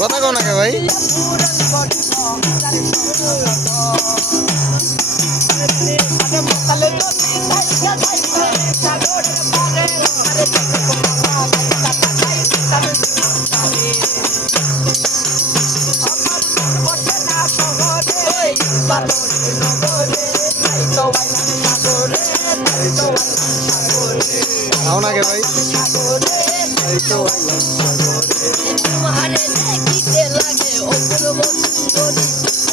কথা কও না কে ভাই आओ ना के भाई तुम्हारे देखते लगे अपूर्व सुंदरी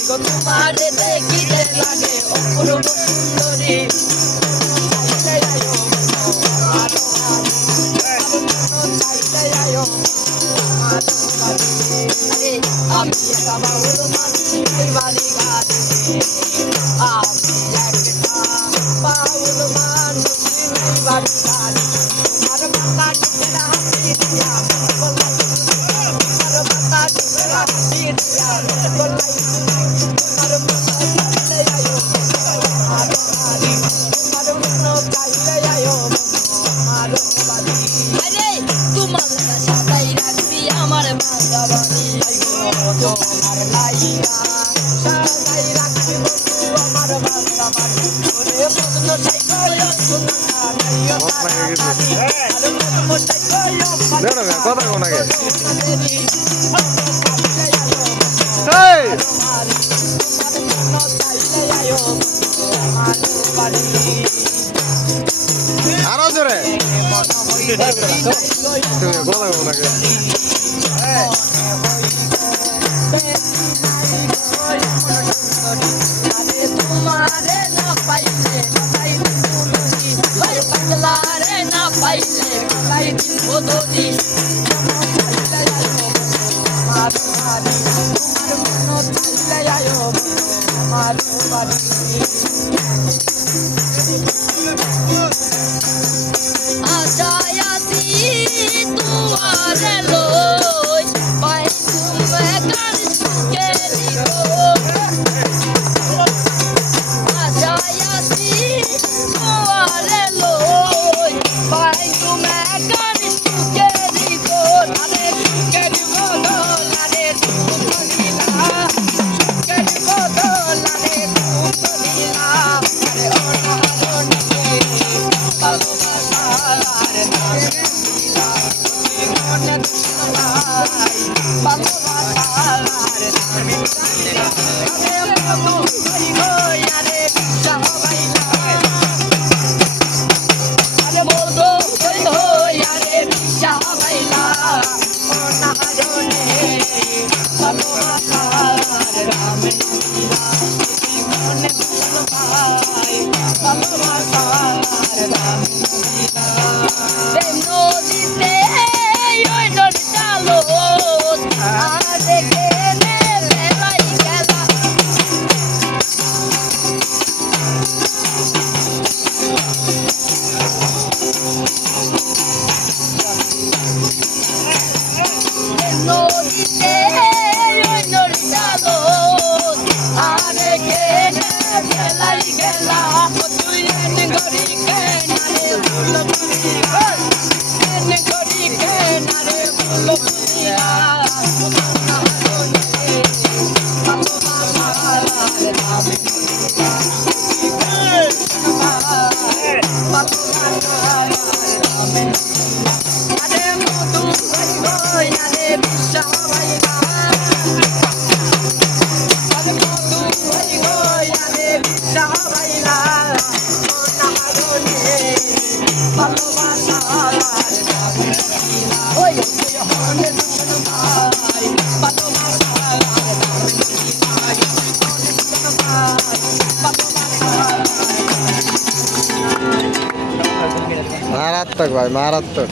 तुम्हारे देखते लगे अपूर्व सुंदरी আমি বাউল মানুষ বাড়ি ঘাটে আমি একটা বাউল মানুষ বাড়ি ঘাটে তোমার মাথা টুকরা হাসি দিয়া তোমার মাথা টুকরা হাসি দিয়া বলাই তোমার মুখে চাইলে আয়ো আমার বাড়ি তোমার মন চাইলে আয়ো আমার বাড়ি আরে তোমার সাদাই রাখবি আমার ভাঙা বাড়ি তোমার লাইগা সাদাই রাখবি বন্ধু আমার ভাঙা বাড়ি ওরে বন্ধু চাইলে সুন্দর নাইও আরে বন্ধু চাইলে কথা কও না কে আরো জোরে কথা কও না কে तुम्हारे ना पाइले बताई बोली भाई पगला रे ना पाइले बताई बोली मारो मारी तुम्हारे मनो चले आयो मारो मारी आजा यासी तुम्हारे लोय भाई तुम्हें कर के दियो মারাত্মক ভাই, মারাত্মক।